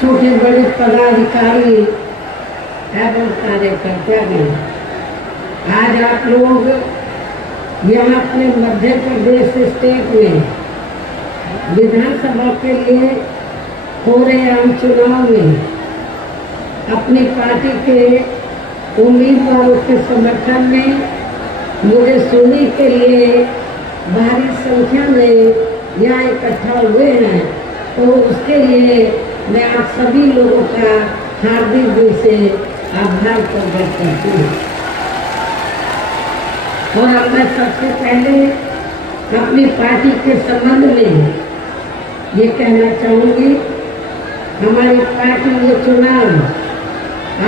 छोटे बड़े पदाधिकारी एवं कार्यकर्तागण, आज आप लोग यहाँ अपने मध्य प्रदेश स्टेट में विधानसभा के लिए हो रहे आम चुनाव में अपनी पार्टी के उम्मीदवारों के समर्थन में मुझे सुनने के लिए भारी संख्या में यहाँ इकट्ठा हुए हैं, तो उसके लिए मैं आप सभी लोगों का हार्दिक दिल से आभार प्रकट करती हूँ। और अब मैं सबसे पहले अपनी पार्टी के संबंध में ये कहना चाहूँगी, हमारी पार्टी ये चुनाव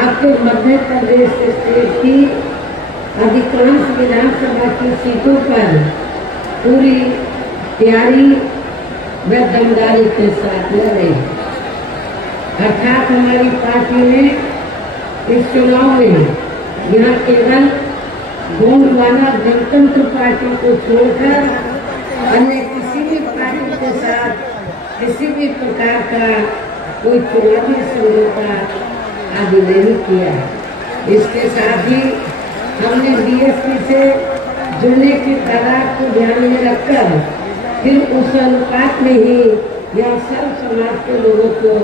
आपके मध्य प्रदेश स्टेट की अधिकांश विधानसभा की सीटों पर पूरी तैयारी व दमदारी के साथ लड़े। अर्थात हमारी पार्टी ने इस चुनाव में यहाँ केवल गोंडवाना गणतंत्र पार्टी को छोड़कर अन्य किसी भी पार्टी के साथ किसी भी प्रकार का कोई चुनावी समझौता आदि नहीं किया। इसके साथ ही हमने बीएसपी से जुड़ने की तादाद को ध्यान में रखकर फिर उस अनुपात में ही यह सब समाज के लोगों को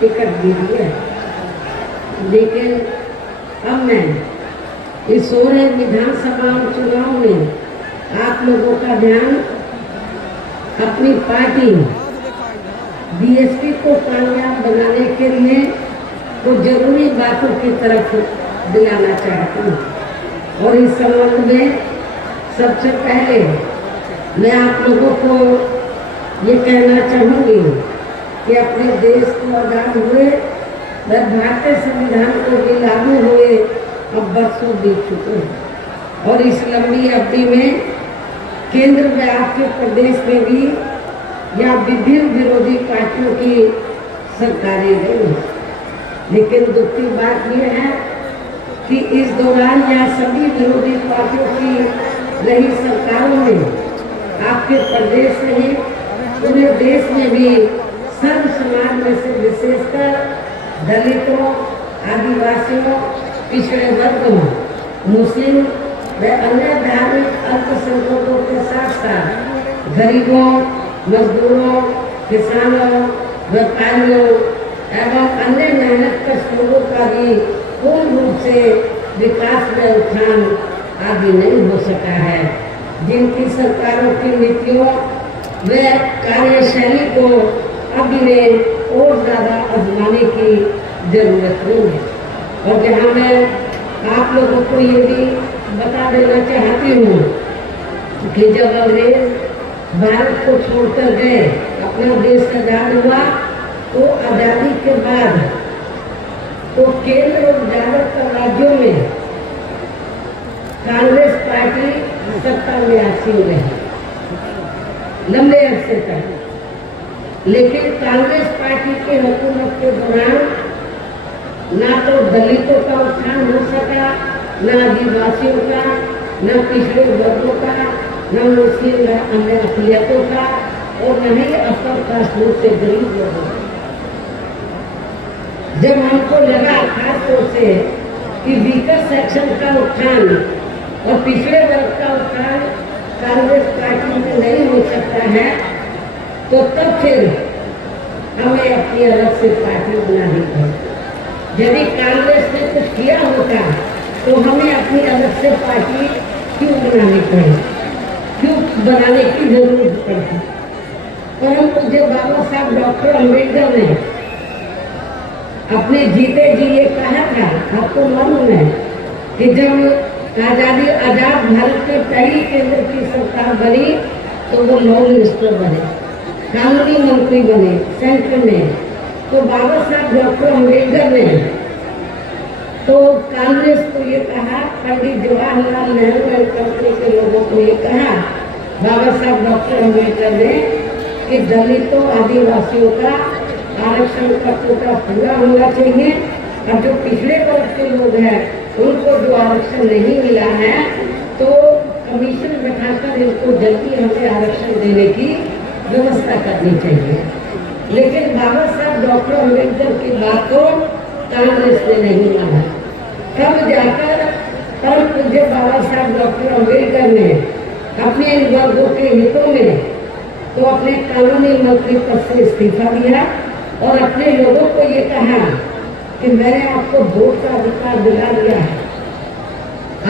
टिकट दी है। लेकिन अब मैं इस हो रहे विधानसभा चुनाव में आप लोगों का ध्यान अपनी पार्टी बीएसपी को कामयाब बनाने के लिए कुछ जरूरी बातों की तरफ दिलाना चाहती हूँ। और इस संबंध में सबसे पहले मैं आप लोगों को ये कहना चाहूँगी कि अपने देश को आज़ाद हुए व भारतीय संविधान को भी लागू हुए अब बरसों बीत चुके हैं, और इस लंबी अवधि में केंद्र में आपके प्रदेश में भी या विभिन्न विरोधी पार्टियों की सरकारें रही। लेकिन दुख की बात यह है कि इस दौरान यह सभी विरोधी पार्टियों की रही सरकारों में आपके प्रदेश से ही पूरे देश में भी सर्व समाज में से विशेषकर दलितों, आदिवासियों, पिछड़े वर्गों, मुस्लिम व अन्य धार्मिक अल्पसंख्यकों के साथ साथ गरीबों, मजदूरों, किसानों, व्यापारियों एवं अन्य मेहनत लोगों का भी पूर्ण रूप से विकास में उत्थान आदि नहीं हो सका है, जिनकी सरकारों की नीतियों व कार्यशैली को अब इन्हें और ज़्यादा आजमाने की जरूरत नहीं है। और जहाँ मैं आप लोगों को ये भी बता देना चाहती हूँ कि जब अंग्रेज भारत को छोड़कर गए, अपना देश आज़ाद हुआ, तो आज़ादी के बाद तो केंद्र और ज्यादातर राज्यों में कांग्रेस पार्टी सत्ता में आसीन रही लंबे अरसे तक। लेकिन कांग्रेस पार्टी के हुकूमत के दौरान ना तो दलितों का उत्थान हो सका, न आदिवासियों का, न पिछड़े वर्गों का, न मुस्लिम अन्य अकलियतों का, और न ही अपर कास्टों से गरीब लोगों का। जब हमको लगा खास तौर से कि वीकर सेक्शन का उत्थान और पिछड़े वर्ग का उत्थान कांग्रेस पार्टी में नहीं हो सकता है, तो तब फिर हमें अपनी अलग से पार्टी बनानी पड़ी। यदि कांग्रेस ने कुछ किया होता तो हमें अपनी अलग से पार्टी क्यों बनानी पड़ी, क्यों बनाने की जरूरत पड़ती। परंतु जब बाबा साहब डॉक्टर अम्बेडकर ने अपने जीते जी ये कहा था, आपको मालूम है कि जब आजाद भारत में पहली केंद्र की सरकार बनी तो वो लॉ मिनिस्टर बने, कानूनी मंत्री बने सेंटर में। तो बाबा साहब डॉक्टर अम्बेडकर ने तो कांग्रेस को ये कहा, पंडित जवाहरलाल नेहरू एंड कंपनी के लोगों को ये कहा, बाबा साहब डॉक्टर अम्बेडकर ने, कि दलितों, आदिवासियों का आरक्षण का कोटा पूरा होना चाहिए, और जो पिछड़े वर्ग के लोग हैं उनको जो आरक्षण नहीं मिला है तो कमीशन बैठाकर इनको जल्दी हमें आरक्षण देने की व्यवस्था करनी चाहिए। लेकिन बाबा साहब डॉक्टर अम्बेडकर की बात को कांग्रेस ने नहीं माना। तब जाकर परम पूज्य बाबा साहब डॉक्टर अम्बेडकर ने अपने इन वर्गों के हितों में तो अपने कानूनी मंत्री पद से इस्तीफा दिया और अपने लोगों को ये कहा कि मैंने आपको वोट का अधिकार दिला दिया है,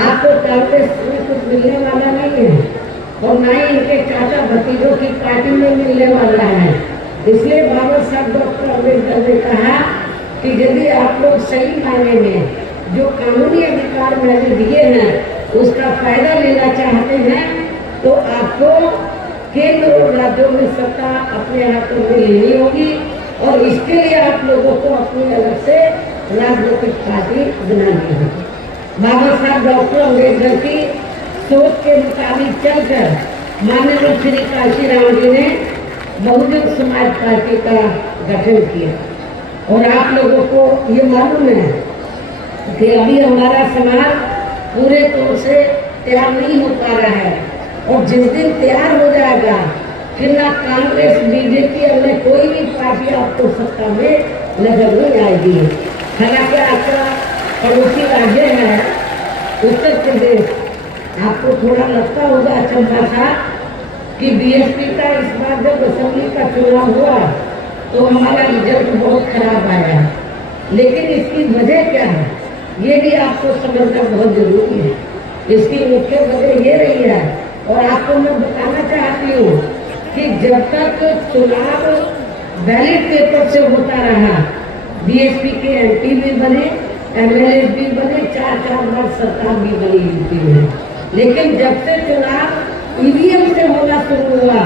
आपको कांग्रेस में कुछ मिलने वाला नहीं है और न ही इनके चाचा भतीजों की पार्टी में मिलने वाला है। इसलिए बाबा साहब डॉक्टर अम्बेडकर ने कहा कि यदि आप लोग सही मायने में जो कानूनी अधिकार मैंने दिए हैं उसका फायदा लेना चाहते हैं तो आपको केंद्र और राज्यों में सत्ता अपने हाथों में लेनी होगी और इसके लिए आप लोगों को अपनी अलग से राजनीतिक पार्टी बनानी होगी। बाबा साहब डॉक्टर अम्बेडकर की सोच के मुताबिक चलकर माननीय श्री काशीराम जी ने बहुजन समाज पार्टी का गठन किया और आप लोगों को ये मालूम है कि अभी हमारा समाज पूरे तौर से तैयार नहीं हो पा रहा है और जिस दिन तैयार हो जाएगा फिर ना कांग्रेस बीजेपी अन्य कोई भी पार्टी आपको सत्ता में नजर नहीं आएगी। हालांकि आपका पड़ोसी राज्य है उत्तर प्रदेश, आपको थोड़ा लगता होगा अचंभा था कि बीएसपी का इस बार जब असेंबली का चुनाव हुआ तो हमारा रिजल्ट बहुत खराब आया, लेकिन इसकी वजह क्या है ये भी आपको समझना बहुत जरूरी है। इसकी मुख्य वजह ये रही है और आपको मैं बताना चाहती हूँ कि जब तक चुनाव बैलेट पेपर से होता रहा बीएसपी के एमपी भी बने, एमएलए भी बने, 4-4 बार सरकार भी बनी यूपी में, लेकिन जब से चुनाव ईवीएम से होना शुरू हुआ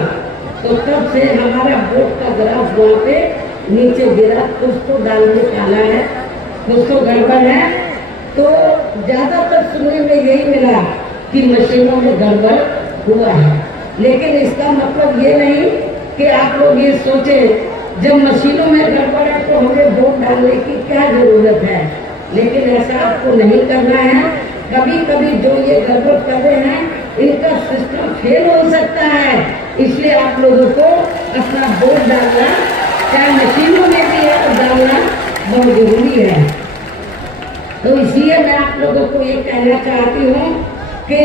तो तब से हमारा वोट का ग्राफ वहाँ पे नीचे गिरा। कुछ तो डाल में काला है, कुछ तो गड़बड़ है। तो ज्यादातर सुनने में यही मिला कि मशीनों में गड़बड़ हुआ है, लेकिन इसका मतलब ये नहीं कि आप लोग ये सोचे जब मशीनों में गड़बड़ है तो हमें वोट डालने की क्या जरूरत है, लेकिन ऐसा आपको नहीं करना है। कभी कभी जो ये गड़बड़ कर रहे हैं इनका सिस्टम फेल हो सकता है, इसलिए आप लोगों को अपना वोट डालना चाहे मशीनों में भी है तो डालना बहुत जरूरी है। तो इसलिए मैं आप लोगों को ये कहना चाहती हूँ कि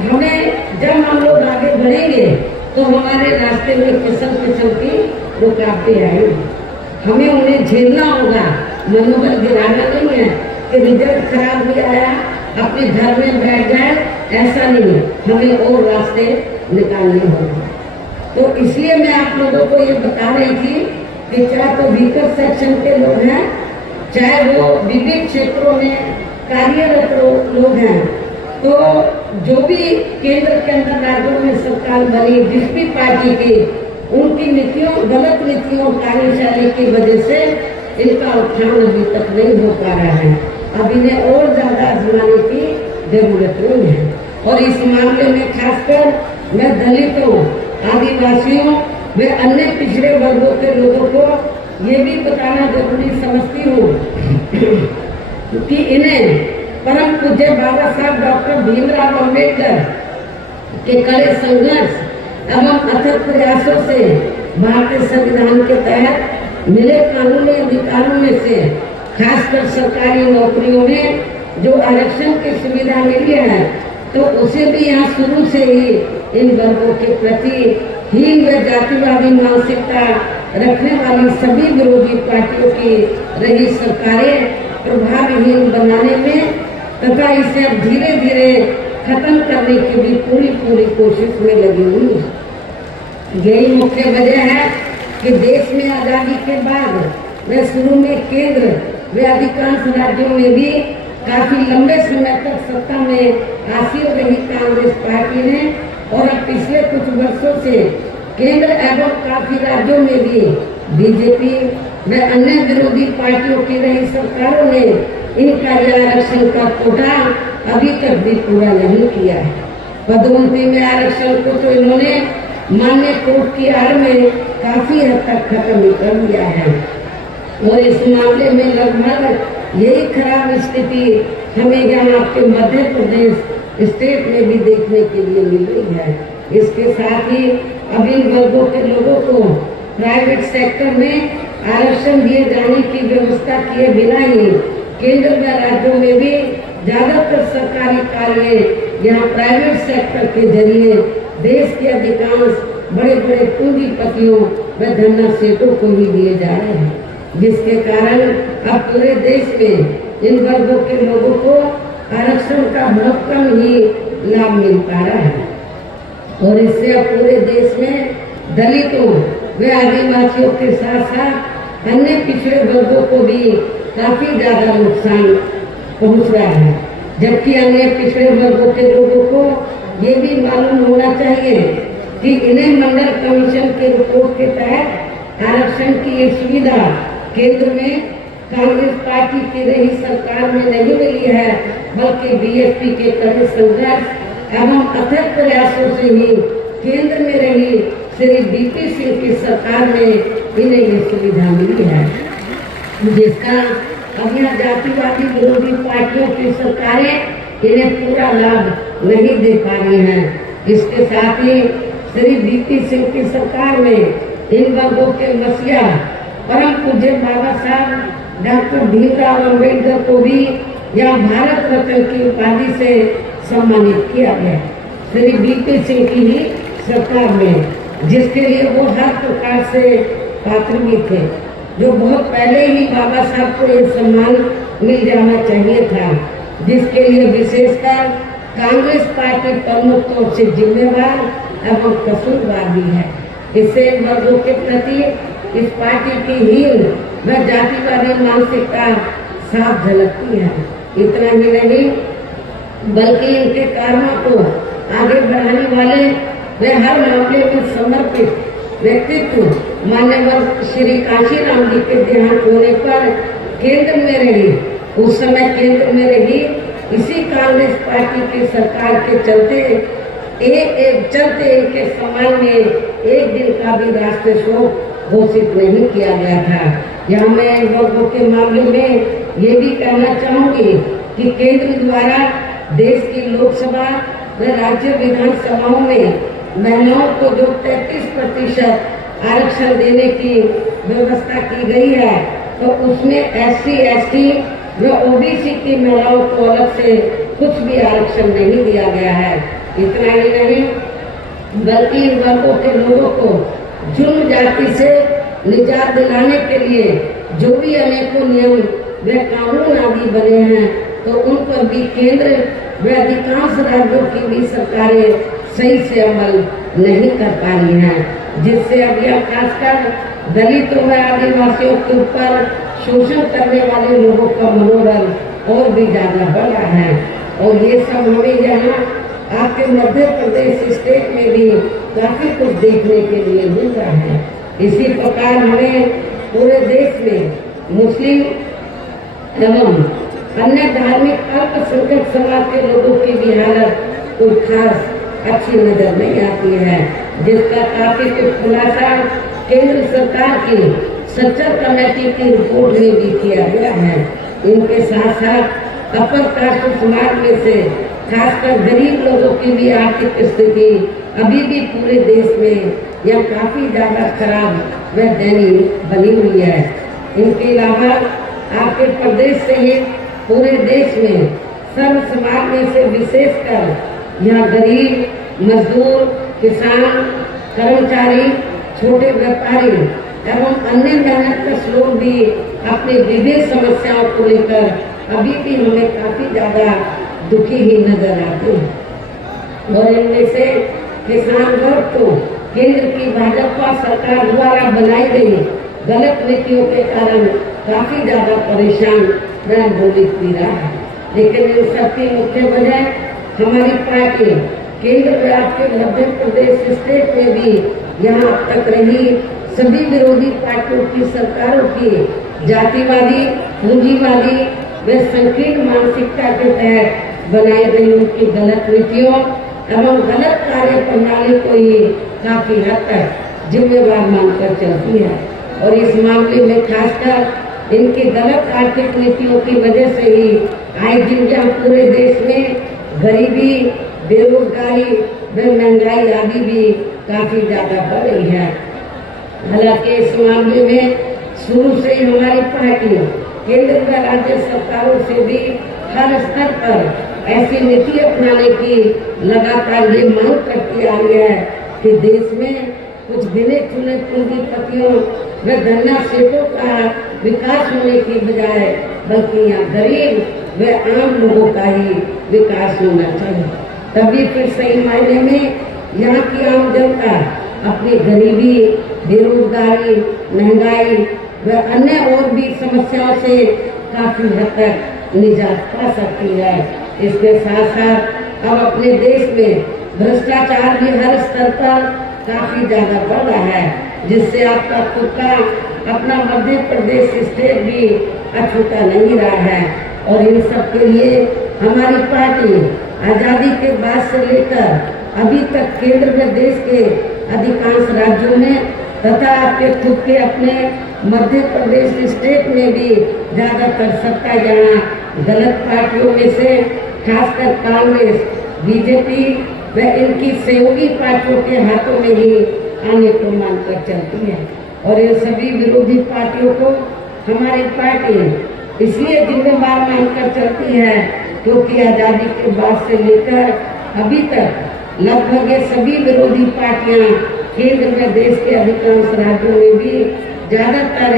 हमें जब हम लोग आगे बढ़ेंगे तो हमारे रास्ते में किस्म किस्म की रुकावटें आएंगी, हमें उन्हें झेलना होगा। मनोबल गिराना नहीं है कि रिजल्ट खराब भी आया अपने घर में बैठ जाए, ऐसा नहीं, हमें और रास्ते निकालने होंगे। तो इसलिए मैं आप लोगों को ये बता रही थी कि चाहे तो वीकर सेक्शन के लोग हैं, चाहे वो विभिन्न क्षेत्रों में कार्यरत लोग हैं, तो जो भी केंद्र के अंदर राज्यों में सरकार बनी जिस भी पार्टी की, उनकी नीतियों, गलत नीतियों, कार्यशैली की वजह से इनका उत्थान अभी तक नहीं हो पा रहा है। अब इन्हें और ज्यादा आजमाने की जरूरत नहीं है। और इस मामले में खासकर मैं दलितों, आदिवासियों व अन्य पिछड़े वर्गों के लोगों को ये भी बताना जरूरी समझती हूँ कि इन्हें परम पूज्य बाबा साहब डॉक्टर भीमराव अम्बेडकर के कड़े संघर्ष एवं अथक प्रयासों से भारतीय संविधान के तहत मिले कानूनी अधिकारों में से खासकर सरकारी नौकरियों में जो आरक्षण की सुविधा मिली है, तो उसे भी यहाँ शुरू से ही इन वर्गों के प्रति हीन व जातिवादी मानसिकता रखने वाली सभी विरोधी पार्टियों की रही सरकारें प्रभावहीन बनाने में तथा इसे अब धीरे धीरे खत्म करने की भी पूरी कोशिश में लगी हुई है। यही मुख्य वजह है कि देश में आजादी के बाद व शुरू में केंद्र व अधिकांश राज्यों में भी काफी लंबे समय तक सत्ता में आसीन रही कांग्रेस पार्टी ने, और अब पिछले कुछ वर्षों से केंद्र एवं काफी राज्यों में भी बीजेपी व अन्य विरोधी पार्टियों की रही सरकारों ने इनका आरक्षण का कोटा अभी तक भी पूरा नहीं किया है। पदोन्नति में आरक्षण को तो इन्होंने मान्य कोर्ट की आड़ में काफी हद तक खत्म कर दिया है, और इस मामले में लगभग यही खराब स्थिति हमें यहाँ आपके मध्य प्रदेश स्टेट में भी देखने के लिए मिल रही है। इसके साथ ही अब इन वर्गों के लोगों को प्राइवेट सेक्टर में आरक्षण दिए जाने की व्यवस्था किए बिना ही केंद्र व राज्यों में भी ज्यादातर सरकारी कार्य यहाँ प्राइवेट सेक्टर के जरिए देश के अधिकांश बड़े बड़े पूंजीपतियों व धन्ना सेठों को ही दिए जा रहे हैं, जिसके कारण अब पूरे देश में इन वर्गों के लोगों को आरक्षण का बहुत कम ही लाभ मिल पा रहा है और इससे अब पूरे देश में दलितों व आदिवासियों के साथ साथ अन्य पिछड़े वर्गों को भी काफी ज्यादा नुकसान पहुंच रहा है। जबकि अन्य पिछड़े वर्गों के लोगों को ये भी मालूम होना चाहिए कि इन्हें मंडल कमीशन के रिपोर्ट के तहत आरक्षण की ये सुविधा केंद्र में कांग्रेस पार्टी की रही सरकार में नहीं मिली है, बल्कि बीएसपी के कड़े संघर्ष एवं अथक प्रयासों से ही केंद्र में रही श्री बीपी सिंह की सरकार में इन्हें ये सुविधा मिली है, जिसका अब यह जातिवादी विरोधी पार्टियों की सरकारें इन्हें पूरा लाभ नहीं दे पा रही हैं। इसके साथ ही श्री बीपी सिंह की सरकार में इन वर्गों के मसीहा परम पूज्य बाबा साहब डॉक्टर भीमराव अम्बेडकर को भी यहाँ भारत रत्न की उपाधि से सम्मानित किया गया श्री बीपी सिंह की ही सरकार में, जिसके लिए वो हर प्रकार से पात्र भी थे, जो बहुत पहले ही बाबा साहब को ये सम्मान मिल जाना चाहिए था, जिसके लिए विशेषकर कांग्रेस पार्टी प्रमुख तौर से जिम्मेवार एवं कसूरवार भी है। इससे इन वर्गों के प्रति इस पार्टी की हीन व जातिवादी मानसिकता साफ झलकती है। इतना ही नहीं बल्कि इनके कार्यों को आगे बढ़ाने वाले वे हर मामले में समर्पित व्यक्तित्व मान्यवर श्री काशीराम जी के देहांत होने पर केंद्र में रही, उस समय केंद्र में रही इसी कांग्रेस पार्टी की सरकार के चलते इनके सम्मान में एक दिन का भी राष्ट्रीय शोक घोषित नहीं किया गया था। यहाँ मैं वर्गों के मामले में ये भी कहना चाहूंगी कि केंद्र द्वारा देश की लोकसभा व राज्य विधानसभाओं में महिलाओं को जो 33% आरक्षण देने की व्यवस्था की गई है, तो उसमें SC, ST व OBC की महिलाओं को अलग से कुछ भी आरक्षण नहीं दिया गया है। इतना ही नहीं बल्कि इन वर्गों के लोगों को जुर्म जाति से निजात दिलाने के लिए जो भी अनेकों नियम व कानून आदि बने हैं, तो उन पर भी केंद्र व अधिकांश राज्यों की भी सरकारें सही से अमल नहीं कर पा रही हैं, जिससे अब यह खासकर दलितों व आदिवासियों के ऊपर शोषण करने वाले लोगों का मनोबल और भी ज्यादा बढ़ रहा है। और ये सब हमें यहाँ आपके मध्य प्रदेश स्टेट में भी काफी कुछ देखने के लिए मिल रहा है। इसी प्रकार हमें पूरे देश में मुस्लिम एवं अन्य धार्मिक अल्पसंख्यक समाज के लोगों की भी हालत कोई खास अच्छी नजर नहीं आती है, जिसका काफी कुछ खुलासा केंद्र सरकार की सच्चर कमेटी की रिपोर्ट में भी किया गया है। इनके साथ साथ अपर कास्ट समाज में से खासकर गरीब लोगों की भी आर्थिक स्थिति अभी भी पूरे देश में यह काफी ज्यादा खराब व दयनीय बनी हुई है। इनके अलावा आपके प्रदेश से ही पूरे देश में सर्व समाज में से विशेषकर यह गरीब, मजदूर, किसान, कर्मचारी, छोटे व्यापारी एवं अन्य मेहनतकश लोग भी अपनी विभिन्न समस्याओं को लेकर अभी भी हमें काफी ज्यादा दुखी ही नजर आते हैं। और इनमें से किसान वर्ग को केंद्र की भाजपा सरकार द्वारा बनाई गई गलत नीतियों के कारण काफी ज्यादा परेशान व बोलित भी रहा है। लेकिन इन सबकी मुख्य वजह हमारी पार्टी केंद्र व आपके मध्य प्रदेश स्टेट में भी यहाँ अब तक रही सभी विरोधी पार्टियों की सरकारों की जातिवादी, पूंजीवादी व संकीर्ण मानसिकता के तहत बनाई गई उनकी गलत नीतियों एवं गलत कार्य प्रणाली को ही काफी हद तक जिम्मेवार मानकर चलती है। और इस मामले में खासकर इनकी गलत आर्थिक नीतियों की वजह से ही आए दिन जहाँ पूरे देश में गरीबी, बेरोजगारी व महंगाई आदि भी काफी ज्यादा बढ़ रही है। हालांकि इस मामले में शुरू से ही हमारी पार्टी केंद्र व राज्य सरकारों से भी हर स्तर पर ऐसी नीति अपनाने की लगातार ये मांग करती आ रही है कि देश में कुछ गिने चुने पूंजीपतियों व धन्ना सेठों का विकास होने की बजाय बल्कि यहाँ गरीब व आम लोगों का ही विकास होना चाहिए। तभी फिर सही मायने में यहाँ की आम जनता अपनी गरीबी, बेरोजगारी, महंगाई व अन्य और भी समस्याओं से काफी हद तक निजात पा सकती है। इसके साथ साथ अब अपने देश में भ्रष्टाचार भी हर स्तर पर काफी ज्यादा बढ़ रहा है, जिससे आपका खुद का अपना मध्य प्रदेश स्टेट भी अछूता नहीं रहा है। और इन सब के लिए हमारी पार्टी आजादी के बाद से लेकर अभी तक केंद्र व देश के अधिकांश राज्यों में तथा आपके खुद के अपने मध्य प्रदेश स्टेट में भी ज्यादातर सत्ता जहाँ गलत पार्टियों में से खासकर कांग्रेस, बीजेपी व इनकी सहयोगी पार्टियों के हाथों में ही आने को मानकर चलती है। और इन सभी विरोधी पार्टियों को हमारी पार्टी इसलिए जिम्मेदार मानकर चलती है क्योंकि आजादी के बाद से लेकर अभी तक लगभग ये सभी विरोधी पार्टियां केंद्र में देश के अधिकांश राज्यों में भी ज्यादातर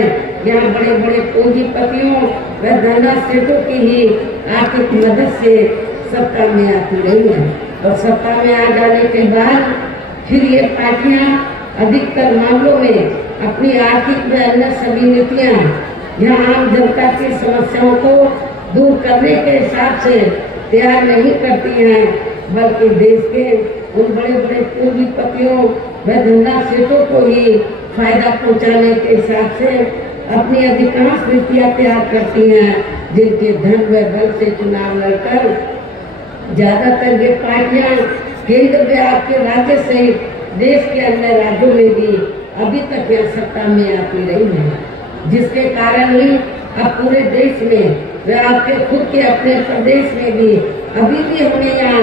यहाँ बड़े बड़े पूंजीपतियों व धन्ना सेठों की ही आर्थिक मदद से सत्ता में आती रही है। और सत्ता में आ जाने के बाद फिर ये पार्टियां अधिकतर मामलों में अपनी आर्थिक व अन्य सभी नीतियां यहाँ आम जनता की समस्याओं को दूर करने के हिसाब से तैयार नहीं करती हैं, बल्कि देश के उन बड़े बड़े पूंजीपतियों व धंधा सेठों को ही फायदा पहुंचाने के हिसाब से अपनी अधिकांश नीतियां तैयार करती हैं, जिनके धन व बल से चुनाव लड़कर ज्यादातर ये पार्टियां केंद्र व आपके राज्य सहित देश के अन्य राज्यों में भी अभी तक यह सत्ता में आती रही है, जिसके कारण ही अब पूरे देश में व आपके खुद के अपने प्रदेश में भी अभी भी हमें यहाँ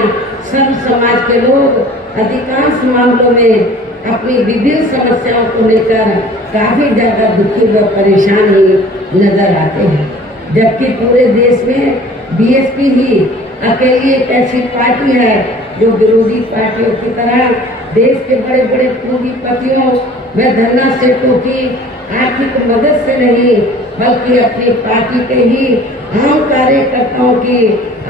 सब समाज के लोग अधिकांश मामलों में अपनी विभिन्न समस्याओं को लेकर काफी ज्यादा दुखी व परेशान ही नजर आते हैं। जबकि पूरे देश में बीएसपी ही अकेली एक ऐसी पार्टी है जो विरोधी पार्टियों की तरह देश के बड़े बड़े पूंजीपतियों व धन्ना सेठों की आर्थिक मदद से नहीं बल्कि अपनी पार्टी के ही आम कार्यकर्ताओं की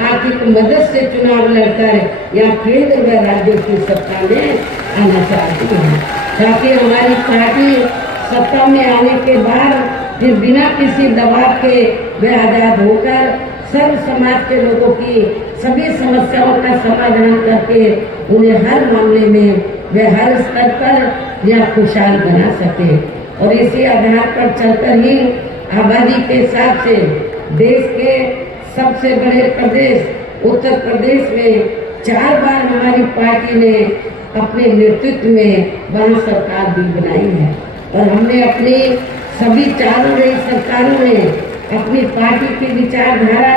आर्थिक मदद से चुनाव लड़कर या केंद्र व राज्यों की सत्ता में आना चाहती है, ताकि हमारी पार्टी सत्ता में आने के बाद फिर बिना किसी दबाव के वे आजाद होकर सर्व समाज के लोगों की सभी समस्याओं का समाधान करके उन्हें हर मामले में वे हर स्तर पर यह खुशहाल बना सके। और इसी आधार पर चलकर ही आबादी के हिसाब से देश के सबसे बड़े प्रदेश उत्तर प्रदेश में 4 बार हमारी पार्टी ने अपने नेतृत्व में वहाँ सरकार भी बनाई है। और हमने अपनी सभी चारों नई सरकारों में अपनी पार्टी की विचारधारा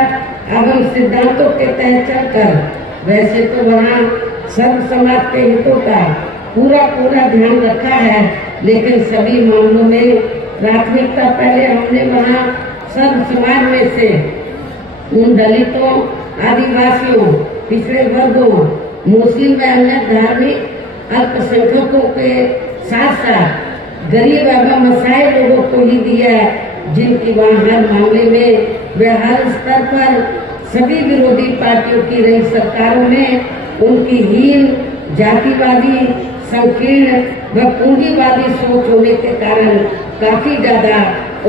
एवं सिद्धांतों के तहत चलकर वैसे तो वहाँ सर्व समाज के हितों का पूरा ध्यान रखा है, लेकिन सभी मामलों में प्राथमिकता पहले हमने वहाँ सर्व समाज में से उन दलितों, आदिवासियों, पिछड़े वर्गों, मुस्लिम व अन्य धार्मिक अल्पसंख्यकों के साथ साथ गरीब एवं असहाय लोगों को ही दिया है, जिनकी वहाँ हर मामले में वे हर स्तर पर सभी विरोधी पार्टियों की रही सरकारों में उनकी हीन, जातिवादी, संकीर्ण व पूंजीवादी सोच होने के कारण काफी ज्यादा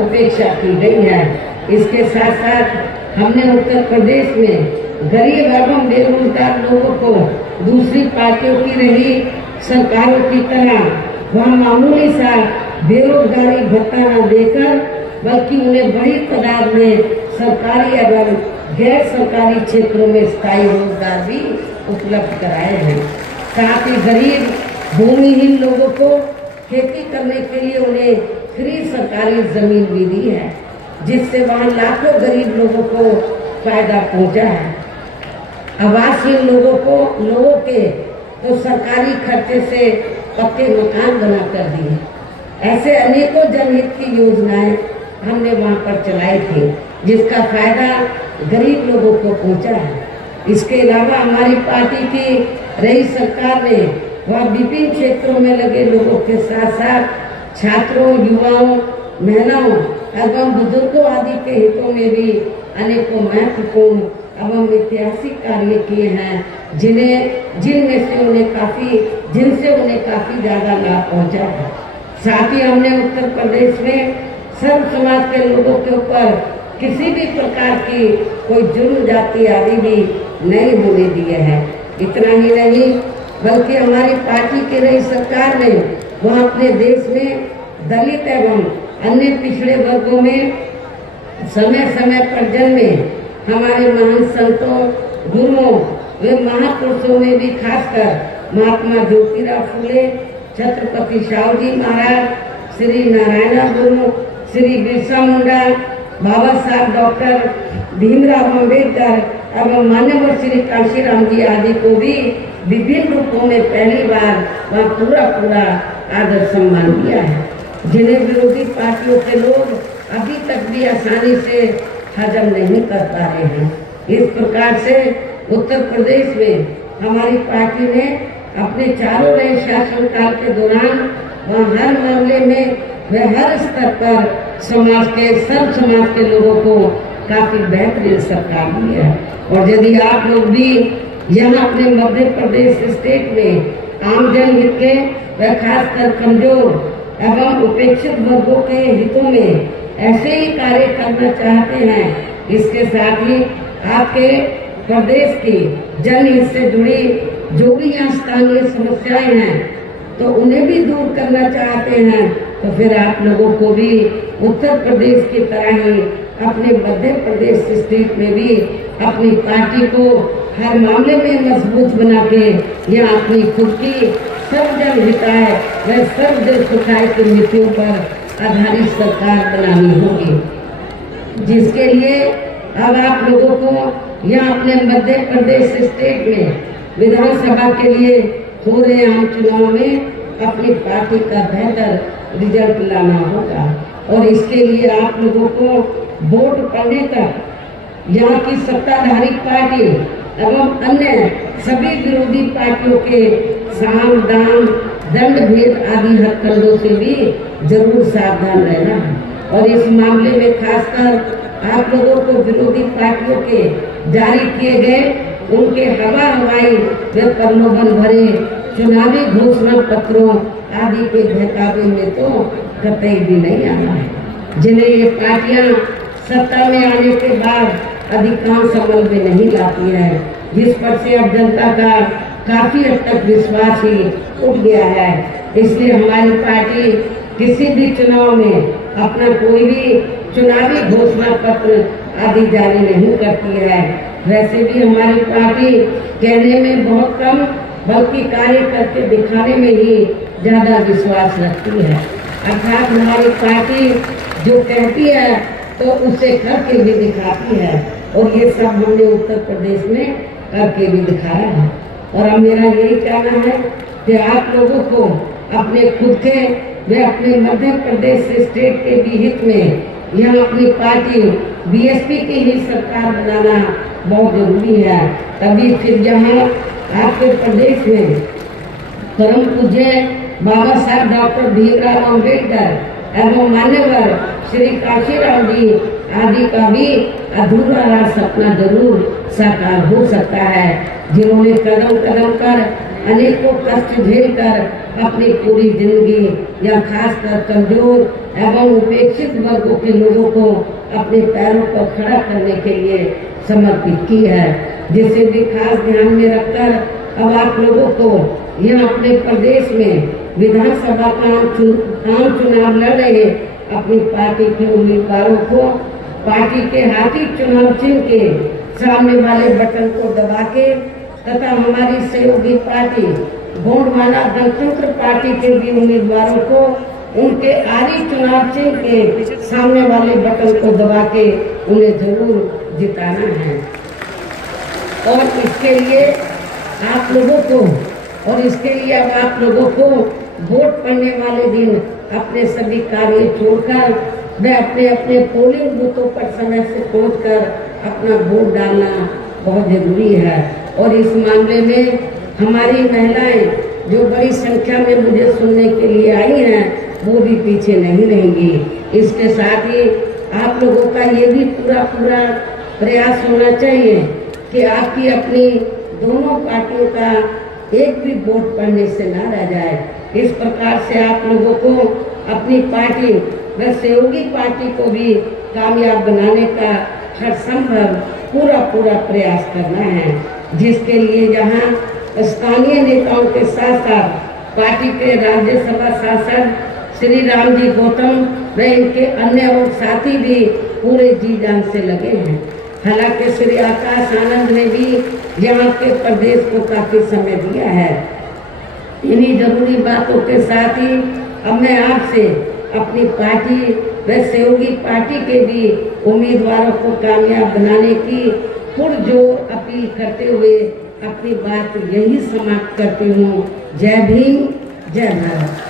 उपेक्षा की गई है। इसके साथ साथ हमने उत्तर प्रदेश में गरीब एवं बेरोजगार लोगों को दूसरी पार्टियों की रही सरकारों की तरह वहाँ मामूली सा बेरोजगारी भत्ता न देकर बल्कि उन्हें बड़ी तादाद में सरकारी एवं गैर सरकारी क्षेत्रों में स्थायी रोजगार भी उपलब्ध कराए हैं। साथ ही गरीब भूमिहीन लोगों को खेती करने के लिए उन्हें फ्री सरकारी जमीन भी दी है, जिससे वहाँ लाखों गरीब लोगों को फायदा पहुंचा है। आवासहीन लोगों के तो सरकारी खर्चे से पक्के मकान बना कर दिए। ऐसे अनेकों जनहित की योजनाएं हमने वहाँ पर चलाई थी, जिसका फायदा गरीब लोगों को पहुँचा है। इसके अलावा हमारी पार्टी की रही सरकार ने वह विभिन्न क्षेत्रों में लगे लोगों के साथ साथ छात्रों, युवाओं, महिलाओं एवं बुजुर्गों आदि के हितों में भी अनेकों महत्वपूर्ण एवं ऐतिहासिक कार्य किए हैं, जिनसे उन्हें काफी ज्यादा लाभ पहुंचा है। साथ ही हमने उत्तर प्रदेश में सर्व समाज के लोगों के ऊपर किसी भी प्रकार की कोई जुर्म जाति आदि भी नहीं होने दिए हैं। इतना ही नहीं बल्कि हमारी पार्टी की रही सरकार ने वह अपने देश में दलित एवं अन्य पिछड़े वर्गों में समय समय पर जन्मे हमारे महान संतों, गुरुओं व महापुरुषों में भी खासकर महात्मा ज्योतिराव फुले, छत्रपति शाहू महाराज, श्री नारायण गुरु, श्री बिरसा मुंडा, बाबा साहब डॉक्टर भीमराव अम्बेडकर एवं मान्यवर श्री काशीराम जी आदि को भी विभिन्न रूपों में पहली बार वह पूरा आदर सम्मान किया है, जिन्हें विरोधी पार्टियों के लोग अभी तक भी आसानी से हजम नहीं कर पा रहे हैं। इस प्रकार से उत्तर प्रदेश में हमारी पार्टी ने अपने चारों रहे शासनकाल के दौरान वह हर मामले में व हर स्तर पर सर्व समाज के लोगों को काफी बेहतरीन सरकार दी है। और यदि आप लोग भी यहाँ अपने मध्य प्रदेश स्टेट में आम जनहित के व खासकर कमजोर एवं उपेक्षित वर्गों के हितों में ऐसे ही कार्य करना चाहते हैं, इसके साथ ही आपके प्रदेश की जनहित से जुड़ी जो भी यहाँ स्थानीय समस्याएं हैं तो उन्हें भी दूर करना चाहते हैं, तो फिर आप लोगों को भी उत्तर प्रदेश की तरह ही अपने मध्य प्रदेश स्टेट में भी अपनी पार्टी को हर मामले में मजबूत बना के यहाँ अपनी खुद की सर्वजन हिताय व सर्वजन सुखाय की नीतियों पर आधारित सरकार बनानी होगी, जिसके लिए अब आप लोगों को यहाँ अपने मध्य प्रदेश स्टेट में विधानसभा के लिए हो रहे आम चुनाव में अपनी पार्टी का बेहतर रिजल्ट लाना होगा। और इसके लिए आप लोगों को वोट पड़ने तक यहाँ की सत्ताधारी पार्टी एवं अन्य सभी विरोधी पार्टियों के साम दाम दंड भेद आदि हथकंडों से भी जरूर सावधान रहना है। और इस मामले में खासकर आप लोगों को विरोधी पार्टियों के जारी किए गए उनके हवाई व प्रलोभन भरे चुनावी घोषणा पत्रों आदि के बहकावे में तो कतई भी नहीं आना है, जिन्हें ये पार्टियां सत्ता में आने के बाद अधिकांश अमल में नहीं लाती है, जिस पर से अब जनता का काफी हद तक विश्वास ही उठ गया है। इसलिए हमारी पार्टी किसी भी चुनाव में अपना कोई भी चुनावी घोषणा पत्र आदि जारी नहीं करती है। वैसे भी हमारी पार्टी कहने में बहुत कम बल्कि कार्य करके दिखाने में ही ज्यादा विश्वास रखती है। अर्थात हमारी पार्टी जो कहती है तो उसे करके भी दिखाती है, और ये सब हमने उत्तर प्रदेश में करके भी दिखाया है। और अब मेरा यही कहना है कि आप लोगों को अपने खुद के व अपने मध्य प्रदेश स्टेट के भी हित में यहाँ अपनी पार्टी बीएसपी की ही सरकार बनाना बहुत जरूरी है। तभी फिर जहाँ आपके प्रदेश में परम पूज्य बाबा साहब डॉक्टर भीमराव अम्बेडकर एवं मान्यवर श्री काशीराम जी आदि का भी अधूरा सपना जरूर साकार हो सकता है, जिन्होंने कदम कदम पर अनेकों कष्ट झेलकर अपनी पूरी जिंदगी या खासकर कमजोर एवं उपेक्षित वर्गों के लोगों को अपने पैरों पर खड़ा करने के लिए समर्पित की है। जिसे भी खास ध्यान में रखकर अब आप लोगों को यह अपने प्रदेश में विधानसभा का आम चुनाव लड़ रहे अपनी पार्टी के उम्मीदवारों को पार्टी के हाथी चुनाव चिन्ह के सामने वाले बटन को दबा के तथा हमारी सहयोगी पार्टी गोंडवाना गणतंत्र पार्टी के भी उम्मीदवारों को उनके आरी चुनाव चिन्ह के सामने वाले बटन को दबा के उन्हें जरूर जिताना है। और इसके लिए अब आप लोगों को वोट पड़ने वाले दिन अपने सभी कार्य छोड़कर वे अपने अपने पोलिंग बूथों पर समय से पहुंचकर अपना वोट डालना बहुत जरूरी है। और इस मामले में हमारी महिलाएं जो बड़ी संख्या में मुझे सुनने के लिए आई हैं, वो भी पीछे नहीं रहेंगी। इसके साथ ही आप लोगों का ये भी पूरा प्रयास होना चाहिए कि आपकी अपनी दोनों पार्टियों का एक भी वोट पड़ने से ना रह जाए। इस प्रकार से आप लोगों को अपनी पार्टी व सहयोगी पार्टी को भी कामयाब बनाने का हर संभव पूरा प्रयास करना है, जिसके लिए जहां स्थानीय नेताओं के साथ साथ पार्टी के राज्यसभा सांसद श्री राम जी गौतम व इनके अन्य और साथी भी पूरे जी जान से लगे हैं। हालांकि श्री आकाश आनंद ने भी यहाँ के प्रदेश को काफी समय दिया है। इन्हीं जरूरी बातों के साथ ही अब मैं आपसे अपनी पार्टी व सहयोगी पार्टी के भी उम्मीदवारों को कामयाब बनाने की पुरजोर अपील करते हुए अपनी बात यही समाप्त करती हूँ। जय भीम, जय भारत।